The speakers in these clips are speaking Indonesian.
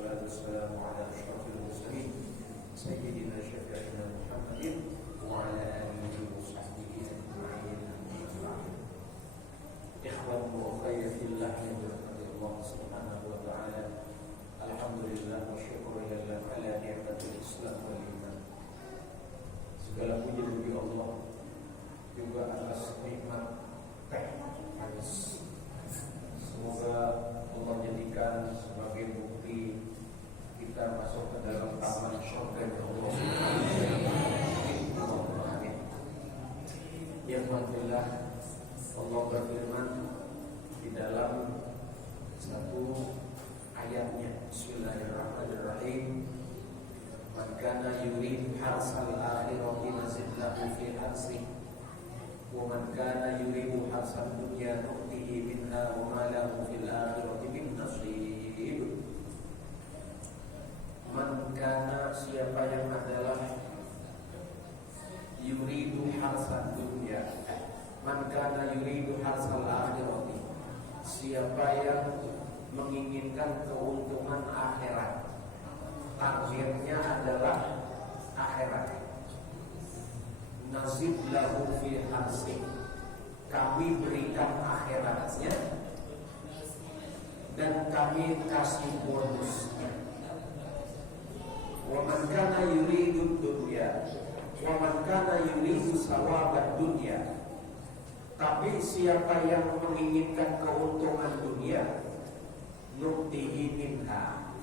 والصلاة والسلام على أشرف المرسلين سيدنا شفيعنا محمد وعلى آله وصحبه أجمعين. إخوة وأخوات في الله برحمة الله سبحانه وتعالى. الحمد لله والشكر لله على نعمة الإسلام والإيمان. Segala puji bagi Allah juga atas nikmat teh manis. Semoga Allah jadikan sebagai bukti kita masuk ke dalam taman surga Allah. Amin. Ya Alhamdulillah, Allah berfirman di dalam satu ayatnya, Bismillahirrahmanirrahim. Man kana yurid harsal akhirati nazid lahu fi harsi wa man kana yuridu harsal dunya nu'tihi minha wa ma lahu fil akhirati min nasib. Man kana, siapa yang adalah yuridu harsal dunya, man kana yuridu harsal akhirati, siapa yang menginginkan keuntungan akhirat, targetnya adalah akhirat. Nazid lahu fi harsi, kami berikan akhiratnya dan kami kasih bonusnya. Wa man kana yuridu dunya wa man kana yuridu sawabad dunya, tapi siapa yang menginginkan keuntungan dunia, nu'tihi minha,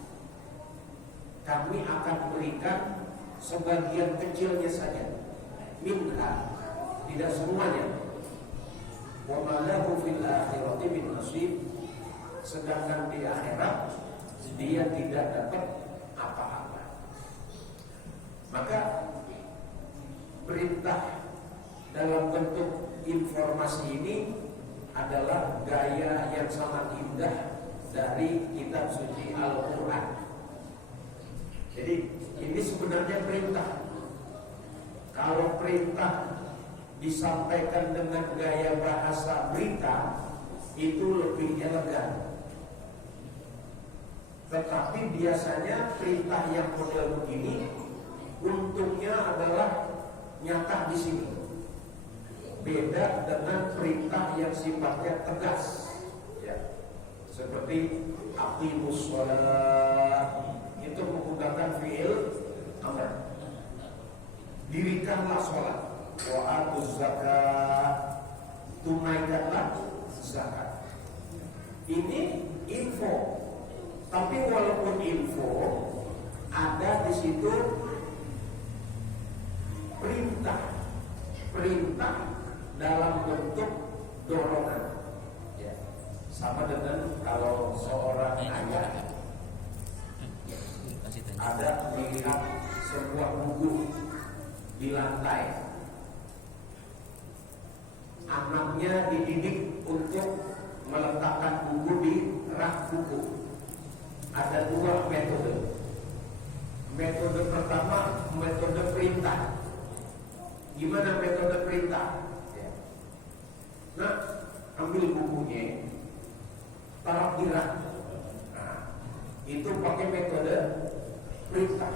kami akan berikan sebagian kecilnya saja, minha, tidak semuanya. Wa ma lahu fil akhirati min nasib, sedangkan di akhirat dia tidak dapat apa-apa. Maka perintah dalam bentuk informasi ini adalah gaya yang sangat indah dari kitab suci Al-Quran. Jadi ini sebenarnya perintah. Kalau perintah disampaikan dengan gaya bahasa berita, itu lebih elegan. Tetapi biasanya perintah yang model begini, untungnya adalah nyata di sini. Beda dengan perintah yang sifatnya tegas, ya. Seperti aqimus shalah, itu menggunakan fi'il amr. Dirikanlah sholat, wa atuz zakat, tunaikanlah zakat. Ini info, tapi walaupun info, ada di situ perintah dalam bentuk dorongan. Ya. Sama dengan kalau seorang ayah ada melihat sebuah buku di lantai, anaknya dididik untuk meletakkan buku di rak buku. Ada dua metode. Metode pertama, metode perintah. Gimana metode perintah? Nah, ambil bukunya, taruh di rak. Nah, itu pakai metode perintah.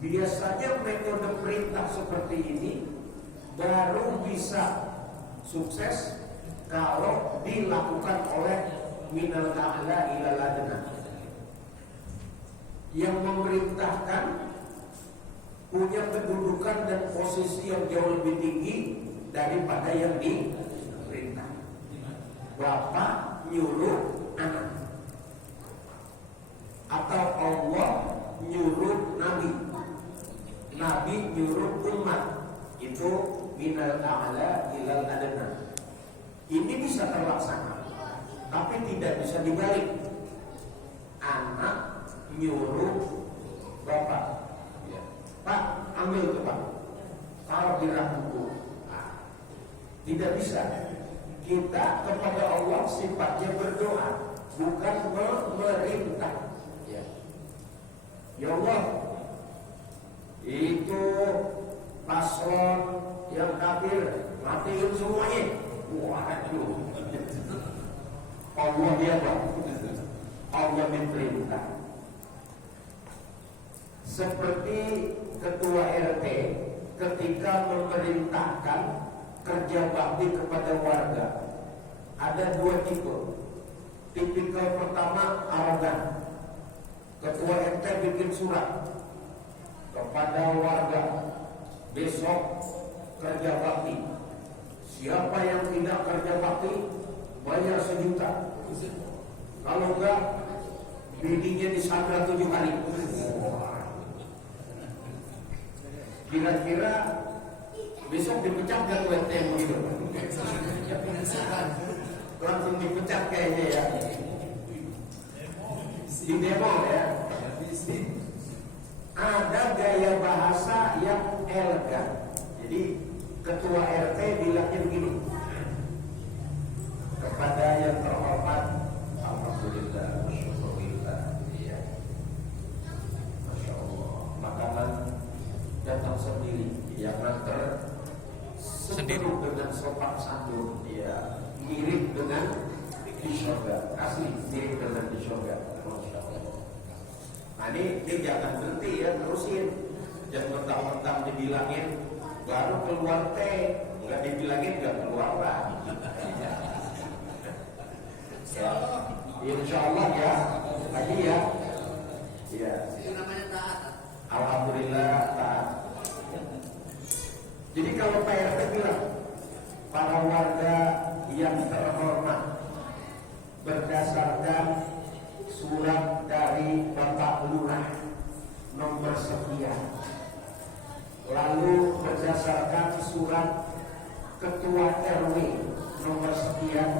Biasanya metode perintah seperti ini baru bisa sukses kalau dilakukan oleh minal a'la ilal adna. Yang memerintahkan punya kedudukan dan posisi yang jauh lebih tinggi daripada yang diperintah. Bapak nyuruh anak, atau Allah nyuruh Nabi, Nabi nyuruh umat, itu minal a'la ilal adna. Ini bisa terlaksana, tapi tidak bisa dibalik. Anak nyuruh bapak, ya. Pak, ambil tuh Pak, taruh di rak buku. Tidak bisa. Kita kepada Allah sifatnya berdoa, bukan memerintah. Ya Allah, itu paslon yang kafir matiin semuanya. Waduh, Allah dia Pak. Allah berperintah. Seperti ketua RT ketika memerintahkan kerja bakti kepada warga, ada dua tipe. Tipikal pertama arogan. Ketua RT bikin surat kepada warga, besok kerja bakti. Siapa yang tidak kerja bakti bayar 1 juta. Kalau enggak, bidinya disandra 7 hari. Kira-kira besok dipecat gak tuh RT yang begitu? Langsung dipecat kayaknya ya. Di demo ya. Ada gaya bahasa yang elegan. Jadi ketua RT bilangnya begini, kepada yang terhormat, alhamdulillah, syukurillah, ya, masya Allah, makanan datang sendiri, yang nganter sepenuh dengan sopan santun, ya, mirip dengan di surga, asli mirip dengan di surga, masya Allah. Nah ini jangan berhenti ya, terusin, jangan mentang-mentang dibilangin baru keluar teh, nggak dibilangin nggak keluar lah. Ya, insya Allah ya, lagi ya. Ya. Itu namanya taat. Alhamdulillah taat. Jadi kalau Pak RT bilang, para warga yang terhormat, berdasarkan surat dari Bapak Lurah nomor sekian, lalu berdasarkan surat Ketua RW nomor sekian,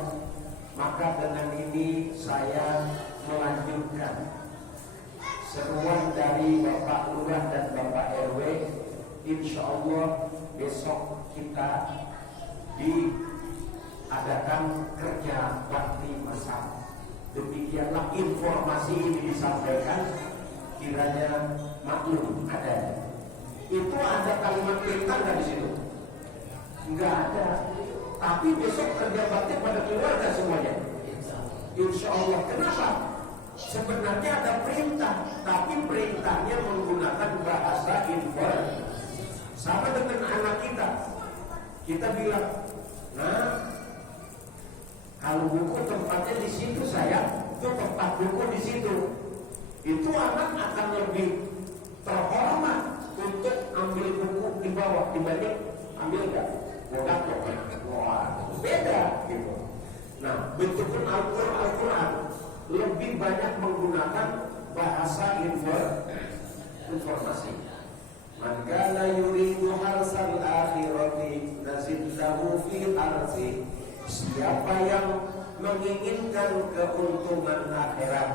maka dengan ini saya melanjutkan seruan dari Bapak Lurah dan Bapak RW. Insya Allah besok kita diadakan kerja bakti masal. Demikianlah informasi ini disampaikan, kiranya maklum ada. Itu ada kalimat perintah nggak di situ? Nggak ada. Tapi besok kerja bakti pada keluarga semuanya. Insya Allah. Kenapa? Sebenarnya ada perintah, tapi perintahnya menggunakan bahasa informal. Sama dengan anak kita. Kita bilang, nah, kalau buku tempatnya di situ sayang, itu tempat buku di situ. Itu anak akan lebih terhormat untuk ambil buku di bawah dibanding ambil nggak? Wah, beda gitu. Nah, bentukkan Al-Quran lebih banyak menggunakan bahasa informasi. Man kana yuridu harsal akhirati nazid lahu fi arsi. Siapa yang menginginkan keuntungan akhirat,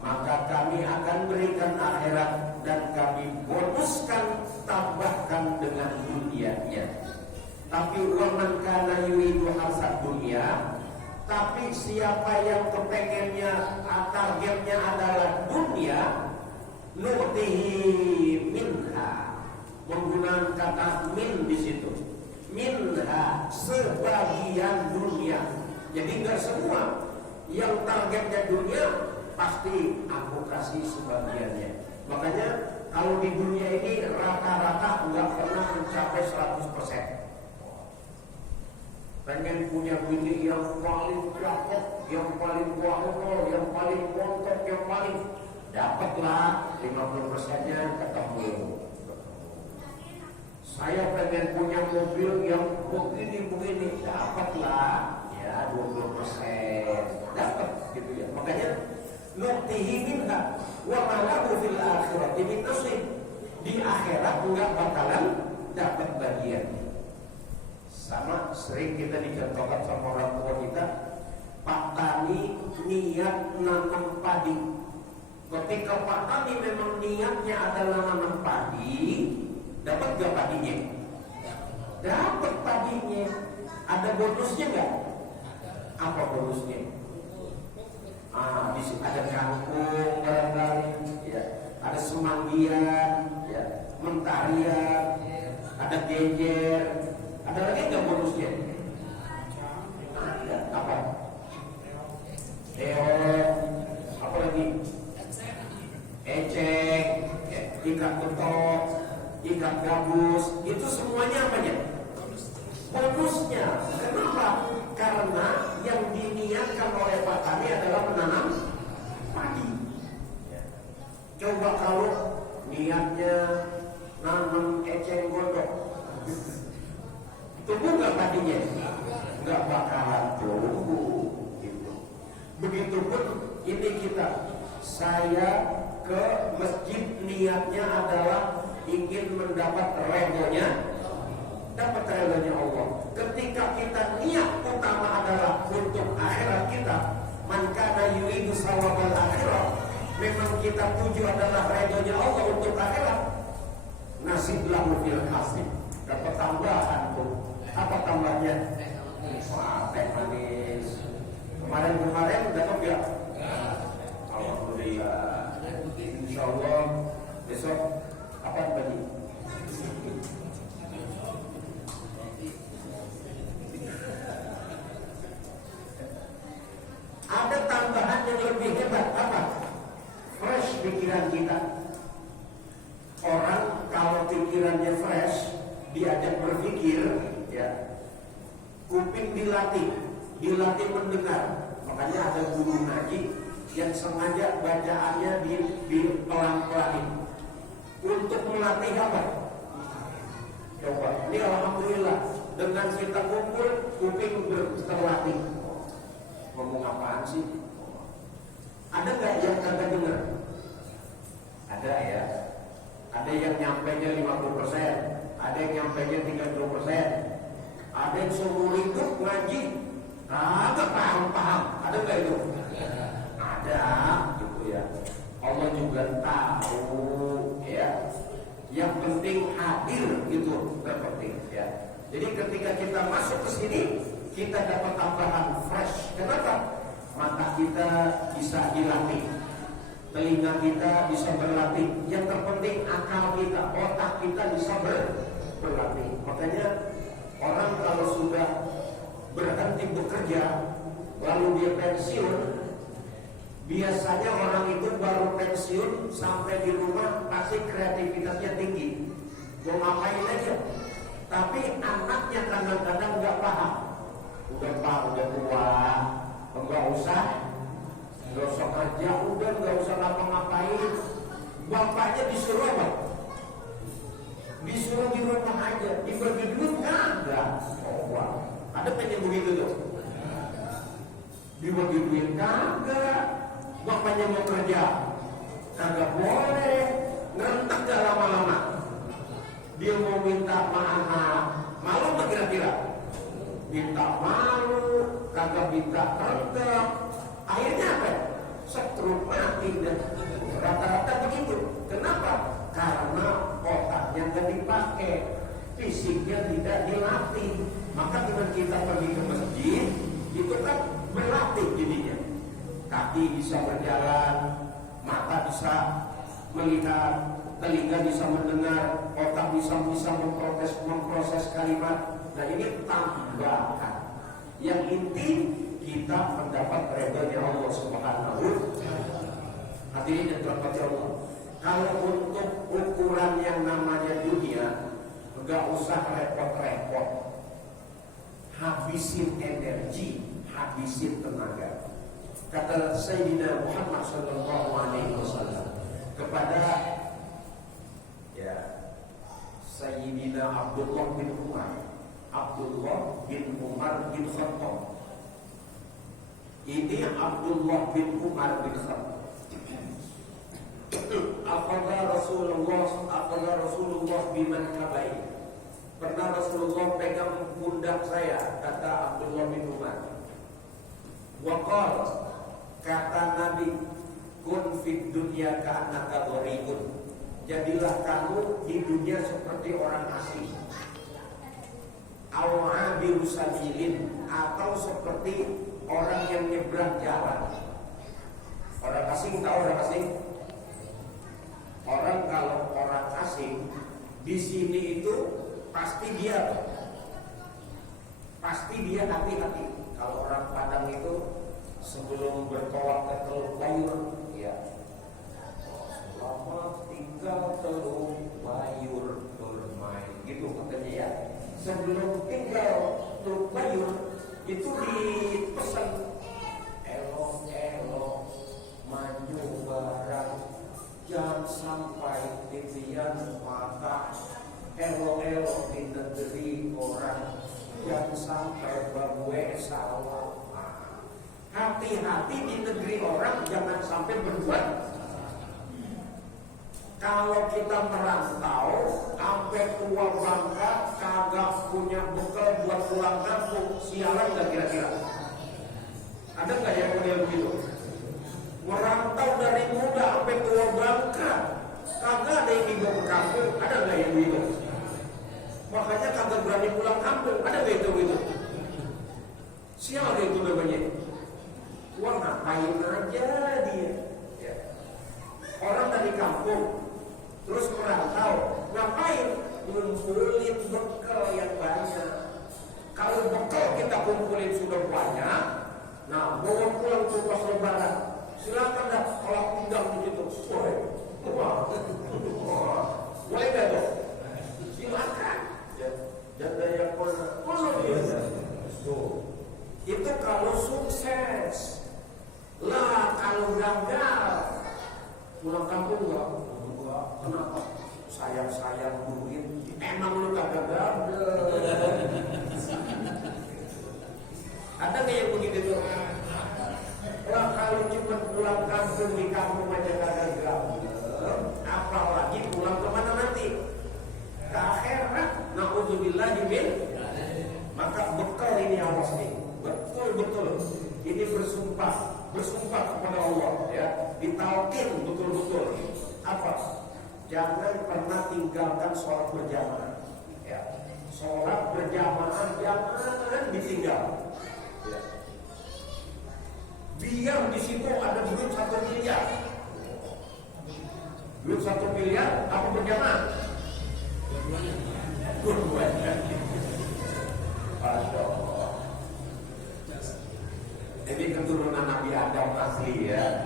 maka kami akan berikan akhirat dan kami bonuskan, tambahkan dengan dunianya. Tapi waman kana yuridu harsal dunia, tapi siapa yang kepengennya, targetnya adalah dunia, nutihi minha, menggunakan kata min di situ. Minha, sebagian dunia. Jadi enggak semua. Yang targetnya dunia pasti aku kasih sebagiannya. Makanya kalau di dunia ini rata-rata enggak pernah mencapai 100%. Pengen punya bini yang paling cakep, yang paling wahol, yang paling montok, yang paling, dapatlah 50%-nya ketemu. Saya pengen punya mobil yang begini-begini, dapatlah ya 20%, dapat gitu ya. Makanya nuktihi minha wa malahu fil akhirati min nasib. Di akhirat enggak bakalan dapat bagian. Sama sering kita dicontohkan sama orang tua kita, Pak Tani niat nanam padi. Ketika Pak Tani memang niatnya adalah nanam padi, dapat gak padinya? Dapat padinya. Ada bonusnya gak? Apa bonusnya? Di sini ada kangkung barangkali, ya. Ada semanggian, ya. Mentarian, ada gejer. Ada lagi nggak bonusnya? Ada. Apa? Apa lagi? eceng, ikan betok, ikan gabus, itu semuanya apanya? Bonusnya. Kenapa? Karena yang diniatkan oleh petani adalah menanam padi. Coba kalau niatnya nanam eceng gondok, tumbuh nggak padinya? Nggak bakalan tumbuh. Gitu. Begitupun ini kita, saya ke masjid niatnya adalah ingin mendapat ridhonya, dapat ridhonya Allah. Ketika kita niat utama adalah untuk akhirat kita, man kana yuridu shawabal akhirah, memang kita tuju adalah ridhonya Allah untuk akhirat, nasib lahu fil hasib, dapat tambahan tuh. Apa tambahnya? Wah, teh manis. Kemarin dapat nggak? Alhamdulillah. Insya Allah besok apa bagi? Ada tambahan yang lebih hebat apa? Fresh pikiran kita. Orang kalau pikirannya fresh, diajak berpikir, ya, kuping dilatih mendengar. Makanya ada guru ngaji yang sengaja bacaannya di pelan-pelanin untuk melatih apa? Coba, ini alhamdulillah dengan kita kumpul kuping terlatih. Ngomong apaan sih? Ada nggak yang kagak dengar? Ada ya. Ada yang nyampainya 50%, ada yang nyampainya 30%, ada yang seumur hidup ngaji kagak paham. Ada nggak itu? Ada, gitu ya. Allah juga tahu, ya. Yang penting hadir, gitu terpenting, ya. Jadi ketika kita masuk ke sini, kita dapat tambahan fresh. Kenapa? Mata kita bisa dilatih, telinga kita bisa berlatih. Yang terpenting akal kita, otak kita bisa berlatih. Makanya orang kalau sudah berhenti bekerja, lalu dia pensiun, biasanya orang itu baru pensiun sampai di rumah pasti kreativitasnya tinggi, mau ngapain aja. Tapi anaknya kadang-kadang nggak paham. Udah tua, nggak usah gosok aja, udah nggak usah ngapa-ngapain. Bapaknya disuruh apa? Disuruh di rumah aja, dibagi duit nggak? Oh, wow. Ada pengen begitu tuh. Dibagi duit kagak. Bapaknya mau kerja, kagak boleh. Ngerentak gak lama-lama. Dia mau minta maaf, malu nggak kira-kira? Minta malu, kagak minta rentak. Akhirnya apa? Setruk mati dan rata-rata begitu. Kenapa? Karena otaknya nggak dipakai, fisiknya tidak dilatih. Maka dengan kita pergi ke masjid, itu kan berlatih jadinya. Kaki bisa berjalan, mata bisa melihat, telinga bisa mendengar, otak bisa memproses kalimat. Nah ini tambahan. Yang inti kita mendapat ridhonya Allah Subhanahu. Hadirin yang dirahmati Allah. Kalau untuk ukuran yang namanya dunia, enggak usah repot-repot. Habisin energi, habisin tenaga. Kata Sayyidina Muhammad sallallahu alaihi wasallam kepada Sayyidina Abdullah bin Umar bin Khattab. Ini Abdullah bin Umar bin Khattab. Akhadha Rasulullah biman kabai. Pernah Rasulullah pegang pundak saya, kata Abdullah bin Umar. Waqal, kata Nabi, kun fid dunya ka'annaka gharibun. Jadilah kamu di dunia seperti orang asing. Awabiru sabilin, atau seperti orang yang nyebrang jalan. Orang asing, tahu orang asing? Orang kalau orang asing di sini itu pasti dia hati-hati. Kalau orang Padang itu sebelum bertolak ke Teluk Bayur, ya jangan sampai titian mata elo-elo di negeri orang, jangan sampai berbuat salah. Hati-hati di negeri orang, jangan sampai berbuat. Kalau kita merantau sampai tua bangka kagak punya bekal buat pulang kampung, sialan gak kira-kira? Ada nggak yang model begitu? Merantau dari muda sampai tua bangka kagak ada yang dibawa ke kampung, ada nggak yang begitu? Makanya kagak berani pulang kampung, ada nggak itu begitu? Siapa itu namanya? Wah, ngapain aja dia? Ya. Orang dari kampung terus merantau, ngapain? Ngumpulin bekal yang banyak. Kalau bekal kita kumpulin sudah banyak, nah bawa pulang ke pas lebaran, silakan dah kalau undang di situ. Boleh nggak tuh? Silakan. Janda yang mana? Itu kalau sukses. Lah kalau gagal, pulang kampung enggak? Kenapa? Sayang duit. Emang lu kagak gagal. Ada nggak yang begitu tuh? Lah kalau cuma pulang kampung di kampung aja kagak gagal, apalagi pulang kemana nanti? Ke akhirat. Na'udzubillahi min. Maka bekal ini awas nih. Betul-betul. Ini bersumpah kepada Allah, ya, ditalkin betul-betul. Apa? Jangan pernah tinggalkan sholat berjamaah, ya. Sholat berjamaah jangan ditinggal, ya. Biar di situ ada duit 1 miliar, duit 1 miliar apa berjamaah? Dua-duanya. Ini keturunan Nabi Adam asli, ya.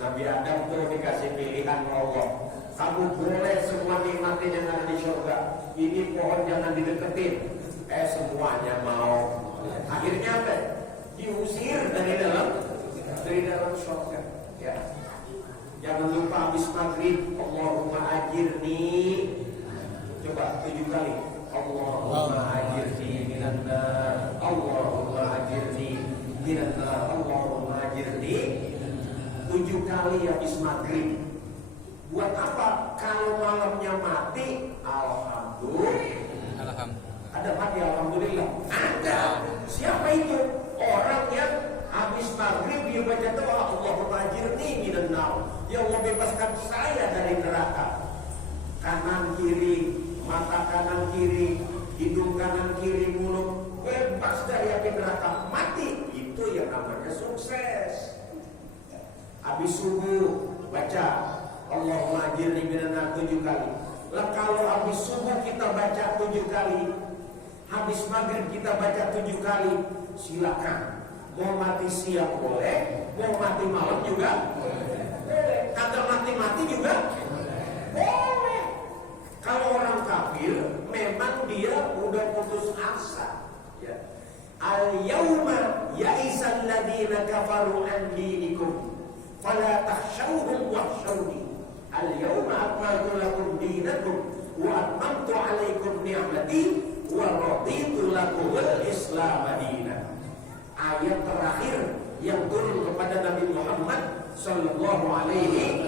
Nabi Adam tuh dikasih pilihan Allah. Kamu boleh semua nikmatin yang ada di surga. Ini pohon jangan dideketin. Semuanya mau. Akhirnya apa? Diusir dari dalam surga. Ya. Jangan lupa habis maghrib, Allahumma ajirni. Coba 7 kali. Allahumma ajirni minan nar. Allahumma ajirni minan nar. Allahumma ajirni. 7 kali habis maghrib. Buat apa? Kalau malamnya mati, alhamdulillah. Ada mati alhamdulillah. Ada. Siapa itu? Orang yang habis maghrib dia baca doa, Allahumma ajirni minan nar. Ya Allah, bebaskan saya dari neraka. Kanan kiri, mata kanan kiri, hidung kanan kiri, mulut bebas dari api neraka. Mati. Itu yang namanya sukses. Habis subuh baca Allahumma ajirni minan nar 7 kali. Lah kalau habis subuh kita baca 7 kali, habis maghrib kita baca 7 kali, silakan. Mau mati siang boleh, mau mati malam juga boleh. Kagak mati-mati juga boleh. Kalau orang kafir memang dia udah putus asa, ya. Al-yawma ya'isal ladina kafaru an dinikum fala takhshawhum wakhshawni. Al-yawma akmaltu lakum dinakum wa atmamtu 'alaikum ni'mati wa raditu lakumul Islam dinan. Ayat terakhir yang turun kepada Nabi Muhammad sallallahu alaihi.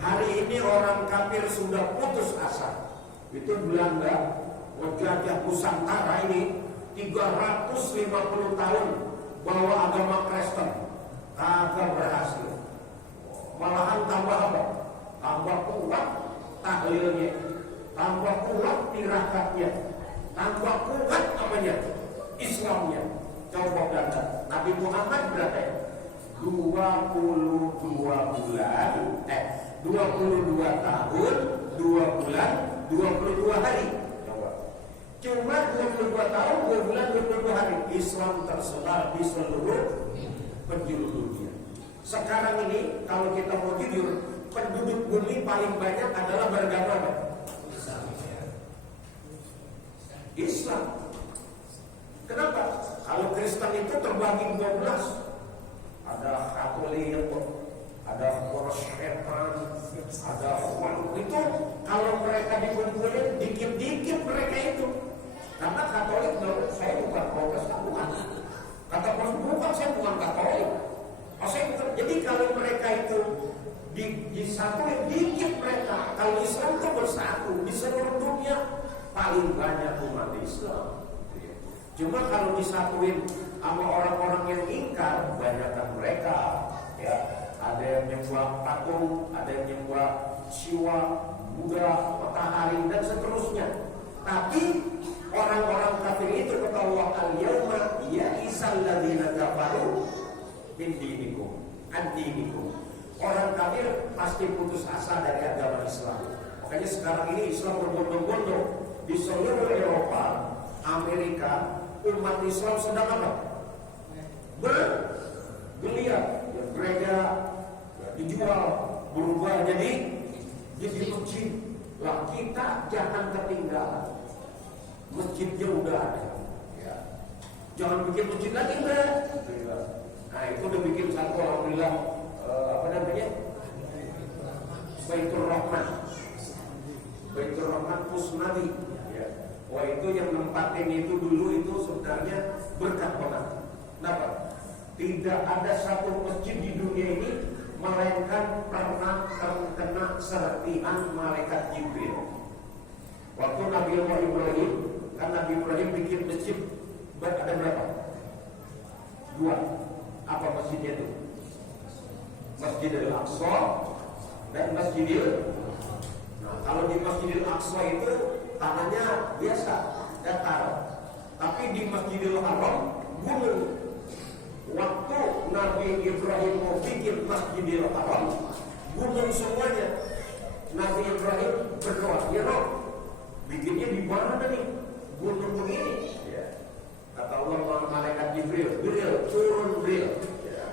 Hari ini orang kafir sudah putus asa. Itu Belanda, wajah Nusantara ini 350 tahun bawa agama Kristen, kagak berhasil. Malahan tambah apa? Tambah kuat tahlilnya, tambah kuat tirakatnya, tambah kuat apanya? Islamnya. Coba Belanda. Nabi Muhammad berapa ya? 22 tahun, 2 bulan, 22 hari. Coba. Cuma 22 tahun, 2 bulan, 22 hari. Islam tersebar di seluruh penjuru dunia. Sekarang ini kalau kita mau jujur, penduduk bumi paling banyak adalah beragama Islam. Kenapa? Kalau Kristen itu terbagi 12. Ada Katolik, ada Protestan, paling banyak umat Islam. Cuma kalau disatuin sama orang-orang yang ingkar, banyakkan mereka, ya. Ada yang nyembah patung, ada yang nyembah Siwa, Buddha, matahari dan seterusnya. Tapi orang-orang kafir itu kata Allah, al-yauma ya'isal ladzina kafaru min dinikum, ad-dinikum. Orang kafir pasti putus asa dari agama Islam. Makanya sekarang ini Islam berbondong-bondong di seluruh Eropa, Amerika. Umat Islam sedang apa? Bergeliat, ya, gereja ya, dijual, berubah jadi masjid. Lah kita jangan ketinggalan. Masjidnya udah ada. Ya. Jangan bikin masjid lagi enggak? Nah itu udah bikin satu, alhamdulillah, apa namanya? Baitur Rahman. Baitur Rahman Kusnadi. Wah itu yang nempatin itu dulu itu sebenarnya berkah banget. Kenapa? Tidak ada satu masjid di dunia ini melainkan pernah terkena serpihan malaikat Jibril. Waktu Nabi Ibrahim, kan Nabi Ibrahim bikin masjid ada berapa? 2. Apa masjidnya itu? Masjidil Aqsa dan Masjidil. Nah kalau di Masjidil Aqsa itu tanahnya biasa, datar. Tapi di Masjidil Haram gunung. Waktu Nabi Ibrahim mau bikin Masjidil Haram, gunung semuanya. Nabi Ibrahim berdoa, ya Rob, bikinnya di mana nih? Gunung begini. Ya. Kata Allah malaikat Jibril, turun Jibril. Ya.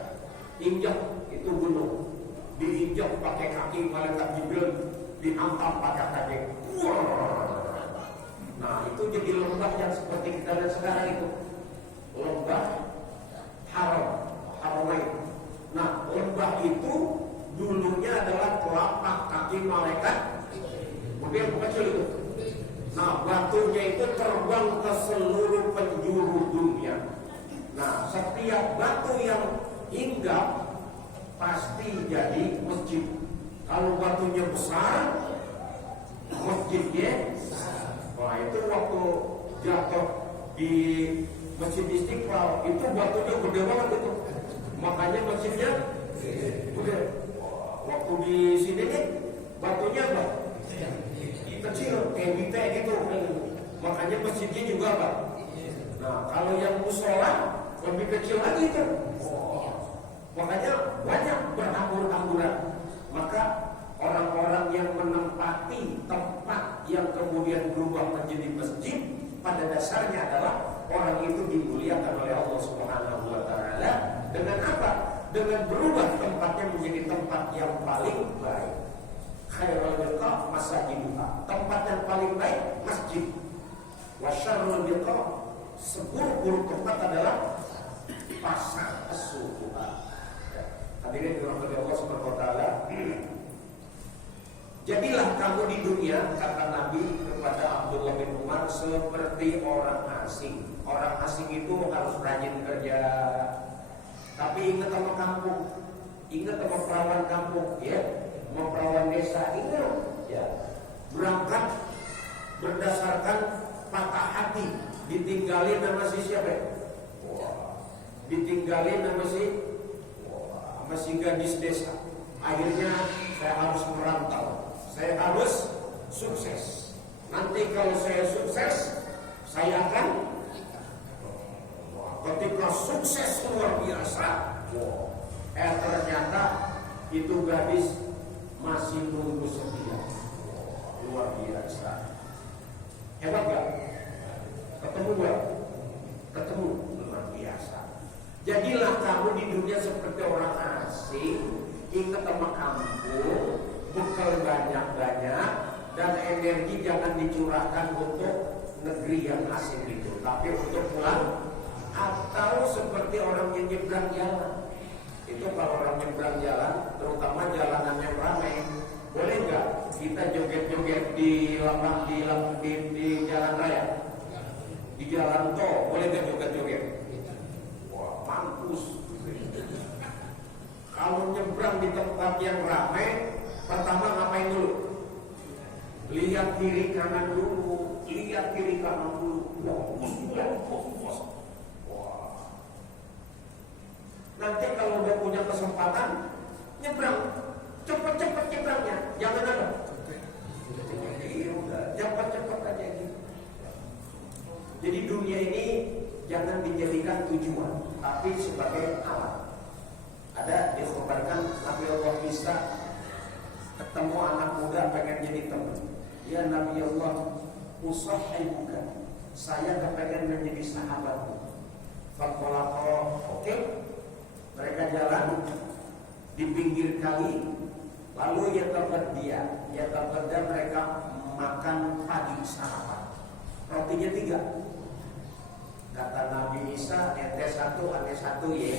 Injak itu gunung. Diinjak pakai kaki malaikat Jibril, dihantam pakai kaki. Wah. Nah itu jadi lembah yang seperti kita lihat sekarang itu, lembah Haramain. Nah lembah itu dulunya adalah telapak kaki malaikat, kemudian kecil itu. Nah batunya itu terbang ke seluruh penjuru dunia. Nah setiap batu yang hinggap pasti jadi masjid. Kalau batunya besar, masjidnya. Wah itu waktu jatuh di Masjid Istiqlal itu batunya gede banget itu. Makanya masjidnya gede. Waktu di sini nih batunya apa? Kecil, kayak bite gitu. Makanya masjidnya juga apa? Nah kalau yang musola lebih kecil lagi itu. Makanya banyak berhambur-hamburan. Maka orang-orang yang menempati tempat yang kemudian berubah menjadi masjid pada dasarnya adalah orang itu dimuliakan oleh Allah Subhanahu wa taala dengan apa? Dengan berubah tempatnya menjadi tempat yang paling baik. Khairul biqa masajiduha. Tempat yang paling baik masjid. Wa syarrul biqa, seburuk-buruk tempat adalah pasar as-suqa. Hadirin dirahmati Allah Subhanahu wa taala. Jadilah kamu di dunia, kata Nabi kepada Abdullah bin Umar, seperti orang asing. Orang asing itu harus rajin kerja. Tapi ingat sama kampung, ingat sama perawan kampung, ya, sama perawan desa, ingat, ya. Berangkat berdasarkan patah hati, ditinggalin sama si siapa? Wah, ditinggalin sama si gadis desa. Akhirnya saya harus merantau. Saya harus sukses. Nanti kalau saya sukses, saya akan ketika sukses luar biasa. Ternyata itu gadis masih nunggu setia. Luar biasa. Hebat gak? Ketemu gak? Ketemu. Luar biasa. Jadilah kamu di dunia seperti orang asing. Ingat sama kampung, bekal banyak-banyak, dan energi jangan dicurahkan untuk negeri yang asing itu, tapi untuk pulang. Atau seperti orang yang nyebrang jalan. Itu kalau orang nyebrang jalan, terutama jalanan yang ramai, boleh nggak kita joget-joget di jalan raya, di jalan tol, boleh nggak joget-joget? Wah, mampus. Kalau nyebrang di tempat yang ramai, pertama ngapain dulu? Lihat kiri kanan dulu, lihat sekian kiri kanan dulu. Wah. Nanti kalau udah punya kesempatan nyebrang, cepet-cepet nyebrangnya, jangan ada. Iya udah, cepet-cepet aja gitu. Jadi dunia ini jangan dijadikan tujuan, tapi sebagai alat. Ada dikhabarkan Nabi Allah Isa ketemu anak muda pengen jadi teman. Ya Nabi Allah, usahibuka, saya kepengen menjadi sahabatmu. Fakolako, oke. Mereka jalan di pinggir kali, lalu ya terbedia mereka makan pagi sarapan. Rotinya 3. Kata Nabi Isa, ente 1, ane 1 ya.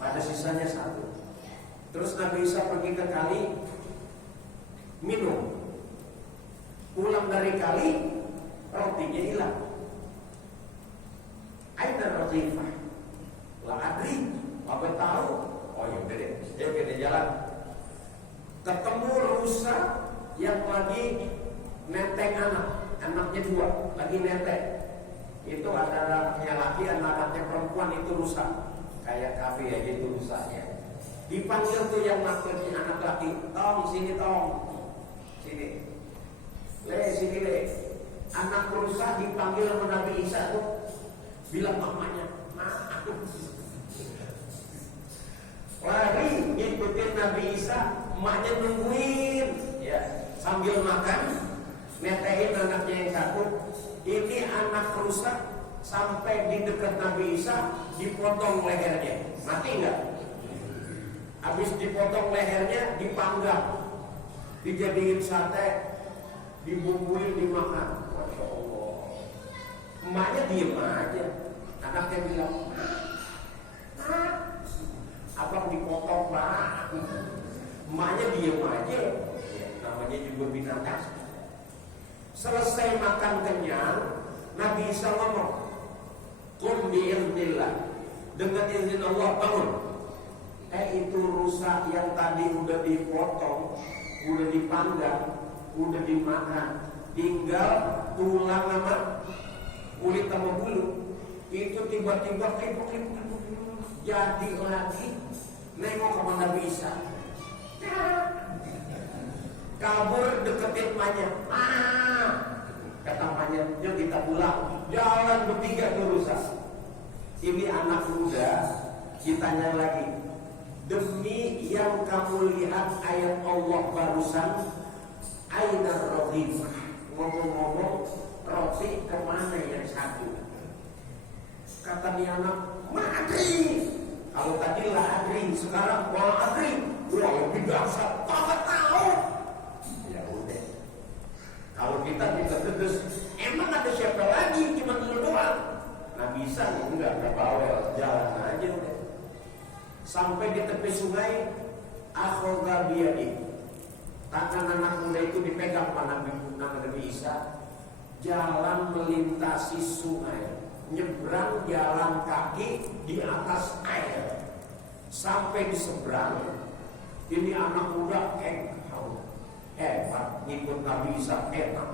Pada sisanya 1. Terus Nabi Isa pergi ke kali, minum. Pulang dari kali, rotinya hilang. Aina rotifah? Lah adri, apa tahu? Oh ya udah deh, kita jalan. Ketemu rusa yang lagi neteng anaknya 2, lagi neteng. Itu ada anaknya laki, anaknya perempuan, itu rusa. Kayak kafe aja itu rusanya. Dipanggil tuh yang anak laki, tong sini tong, sini, sini le. Anak rusa dipanggil sama Nabi Isa tuh, bilang mamanya, aku lari ngikutin Nabi Isa, emaknya nungguin, ya sambil makan, netehin anaknya yang 1. Ini anak rusa sampai di dekat Nabi Isa, dipotong lehernya, mati enggak? Habis dipotong lehernya, dipanggang, dijadiin sate, dibumbuin, dimakan. Masya Allah. Emaknya diem aja. Anaknya bilang, abang dipotong pak. Emaknya diem aja. Ya, namanya juga binatang. Selesai makan kenyang, Nabi Isa ngomong, qum bi'iznillah, dengan izin Allah bangun. Itu rusa yang tadi udah dipotong, udah dipanggang, udah dimakan, tinggal tulang sama kulit sama bulu. Itu tiba-tiba jadi lagi. Nengok sama Nabi Isa, kabur deketin emaknya. Kata emaknya, yuk kita pulang. Jalan bertiga ke rusa. Ini anak muda, ditanya lagi, demi yang kamu lihat ayat Allah barusan, aina rotifah, ngomong-ngomong roti kemana yang 1? Kata dia anak, madri. Kalau tadi lah adri, sekarang adri. Wah lebih dahsyat, kagak tahu. Ya udah, kalau kita tetes, emang ada siapa lagi? Cuma lu doang. Nah bisa nih, enggak bawel, jalan aja udah. Sampai di tepi sungai, akhadha biyadi, tangan anak muda itu dipegang sama Nabi Isa, jalan melintasi sungai, nyebrang jalan kaki di atas air, sampai di seberang. Ini anak muda hebat, ngikut Nabi Isa enak.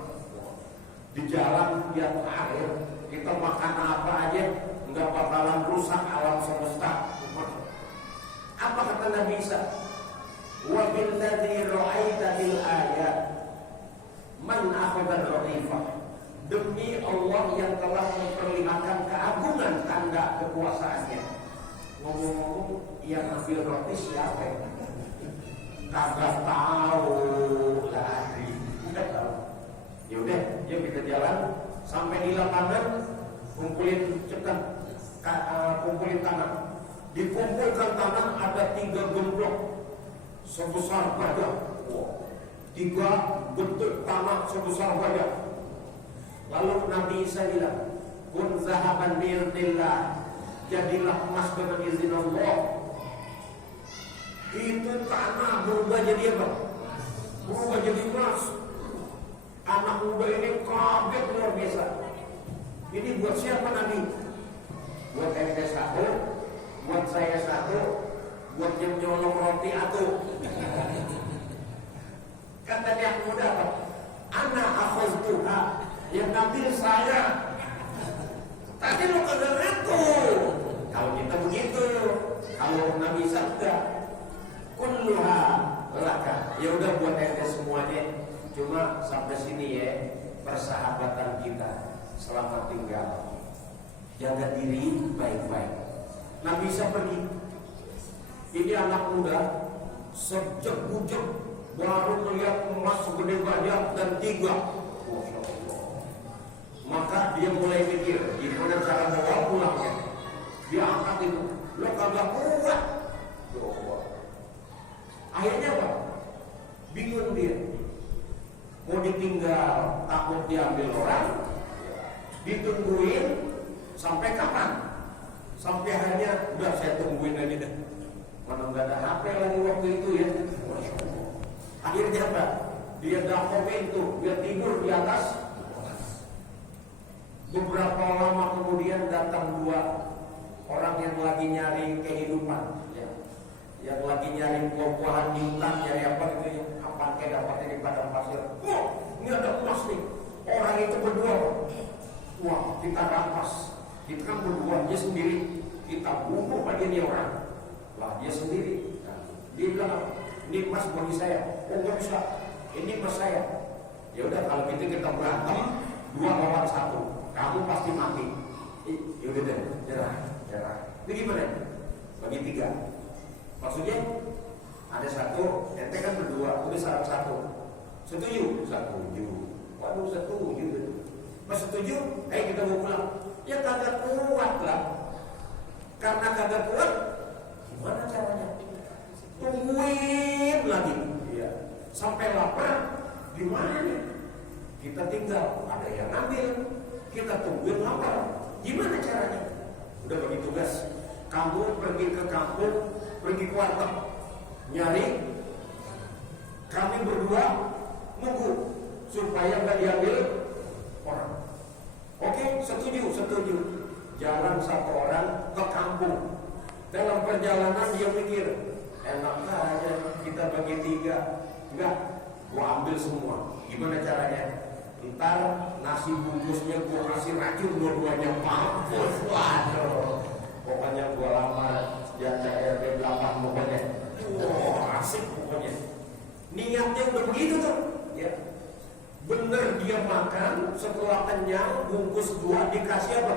Di jalan lihat air, kita makan apa aja nggak bakalan rusak alam semesta. Apa kata Nabi Isa? Wa billadzi ra'aita bil ayat man akhadha ratifah. Demi Allah yang telah memperlihatkan keagungan tanda kekuasaannya. Ngomong-ngomong, yang ambil roti siapa? Kagak tahu lagi. Enggak tahu. Ya udah, yuk kita jalan sampai di lapangan, kumpulin tanah. Dikumpulkan tanah ada 3 gemblok sebesar badan. 3 bentuk tanah sebesar badan. Lalu Nabi Isa bilang, kun zahaban bi'idznillah, jadilah emas dengan izin Allah. Itu tanah berubah jadi apa? Berubah jadi emas. Anak muda ini kaget luar biasa. Ini buat siapa Nabi? Buat ente 1, buat saya 1, buat yang nyolong roti atau kata dia muda apa? Ana akhaztuha ngambil saya. Tadi lo kagak ngaku. Kalau kita begitu, kalau Nabi sabda, kulluha laka. Ya udah buat ente semuanya. Cuma sampai sini ya, persahabatan kita selamat tinggal. Jaga diri baik-baik. Nabi bisa pergi. Ini anak muda sejek-bujek baru melihat emas segede banyak dan 3. Masya Allah. Maka dia mulai mikir gimana cara bawa pulangnya. Dia angkat itu, lo kagak kuat. Akhirnya apa? Bingung dia. Mau ditinggal, takut diambil orang, ditungguin sampai kapan? Sampai akhirnya udah saya tungguin aja deh. Mana nggak ada HP lagi waktu itu ya. Akhirnya apa? Dia dapur pintu, dia tidur di atas. Beberapa lama kemudian datang 2 orang yang lagi nyari kehidupan, ya. Yang lagi nyari buah-buahan di hutan, nyari apa gitu ya. Apa kayak dapatnya di padang pasir. Oh, ini ada emas nih. Orang itu berdua. Wah, kita rampas. Kita kan berdua, dia sendiri. Kita bunuh aja nih orang. Lah dia sendiri. Nah, dia bilang, ini emas bagi saya. Oh nggak bisa, ini emas saya. Ya udah kalau gitu kita berantem 2 lawan 1. Kamu pasti mati. Ya udah deh, nyerah. Ini gimana? Bagi 3. Maksudnya ada 1, ente kan berdua, udah salah 1. Setuju? Setuju. Waduh setuju. Pas setuju, kita mau pulang. Ya kagak kuat lah. Karena kagak kuat, gimana caranya? Tungguin lagi. Iya. Sampai lapar, gimana nih? Kita tinggal, ada yang ngambil. Kita tungguin lapar. Gimana caranya? Udah bagi tugas. Kamu pergi ke kampung, pergi ke warteg, nyari. Kami berdua nunggu supaya nggak diambil orang. Oke, setuju. Jalan 1 orang ke kampung. Dalam perjalanan dia mikir, enak aja kita bagi 3. Enggak, gua ambil semua. Gimana caranya? Ntar nasi bungkusnya gua kasih racun dua-duanya. Mampus, waduh. Pokoknya gua lamar janda RT 8 pokoknya. Asik pokoknya. Niatnya udah begitu tuh. Ya. Bener dia makan, setelah kenyang bungkus 2 dikasih apa?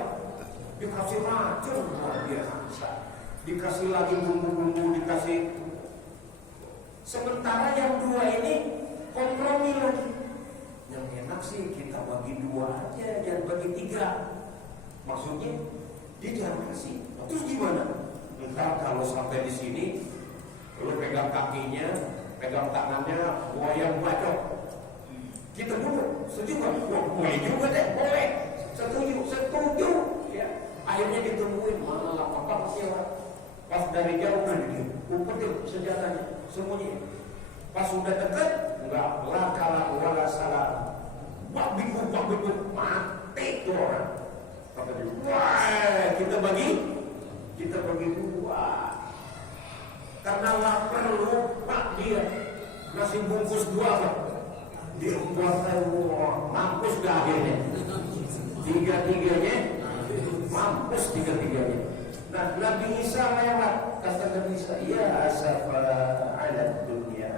Dikasih racun, luar biasa. Dikasih lagi bumbu-bumbu, dikasih. Sementara yang 2 ini kompromi lagi. Yang enak sih kita bagi 2 aja, jangan bagi 3. Maksudnya dia jangan kasih. Terus gimana? Entar kalau sampai di sini, lu pegang kakinya, pegang tangannya, gua yang bacok. Kita dulu, setuju kan? Boleh juga deh, boleh. Setuju. Ya. Akhirnya ditungguin, mana lapar sih orang. Pas dari jauh kan dia, umpetin senjatanya, semuanya. Pas sudah dekat, enggak lakala wala salam. Wah bingung, mati tuh orang. Kata dia, wah kita bagi 2. Karena lapar lupa dia, nasi bungkus 2 kan. Dia buat mampus gak akhirnya. 3-3-nya mampus 3-3-nya. Nah Nabi Isa lewat, kata Nabi Isa, ya asafa ala dunia.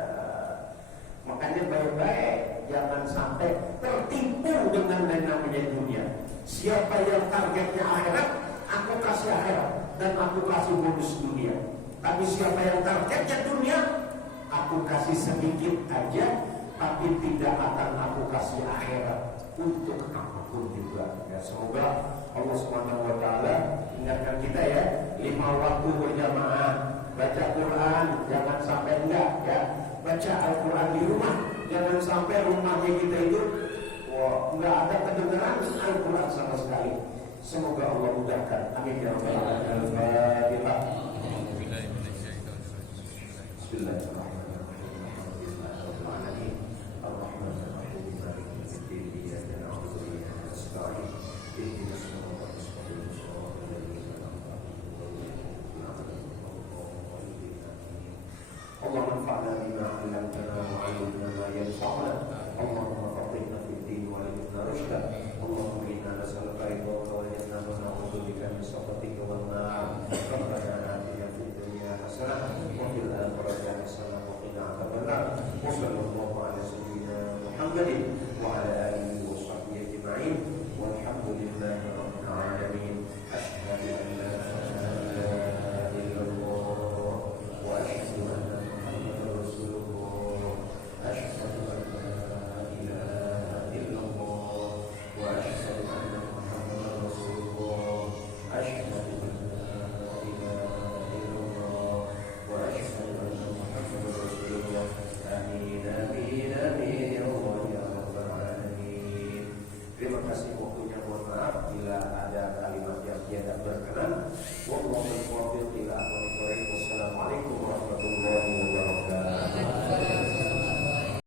Makanya baik-baik jangan sampai tertipu dengan namanya dunia. Siapa yang targetnya akhirat, aku kasih akhirat dan aku kasih bonus dunia. Tapi siapa yang targetnya dunia, aku kasih sedikit aja, tapi tidak akan aku kasih akhirat untuk apapun juga. Ya, semoga Allah SWT ingatkan kita ya, 5 waktu berjamaah, baca Quran, jangan sampai enggak ya, baca Al-Quran di rumah, jangan sampai rumahnya kita itu enggak ada kedengaran Al-Quran sama sekali. Semoga Allah mudahkan. Amin ya rabbal alamin. Bismillahirrahmanirrahim. اللهم انفعنا بما علمتنا وعلمنا ما ينفعنا اللهم فقهنا في الدين وعلمنا رشدا اللهم إنا نسألك رضاك والجنة ونعوذ بك من سخطك والنار ربنا آتنا في الدنيا حسنة وفي الآخرة حسنة وقنا عذاب النار وصلى الله على سيدنا محمد وعلى آله وصحبه أجمعين والحمد لله رب العالمين أشهد أن لا إله إلا الله وأشهد أن محمدا رسول الله أشهد أن لا إله إلا الله وأشهد أن محمدا رسول الله أشهد أن لا إله إلا الله وأشهد أن محمدا رسول الله آمين آمين آمين يا الله يا رب العالمين. Terima kasih waktunya, mohon maaf bila ada kalimat yang tidak berkenan. Wallahu muwaffiq.